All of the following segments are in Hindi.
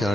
4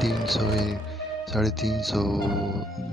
300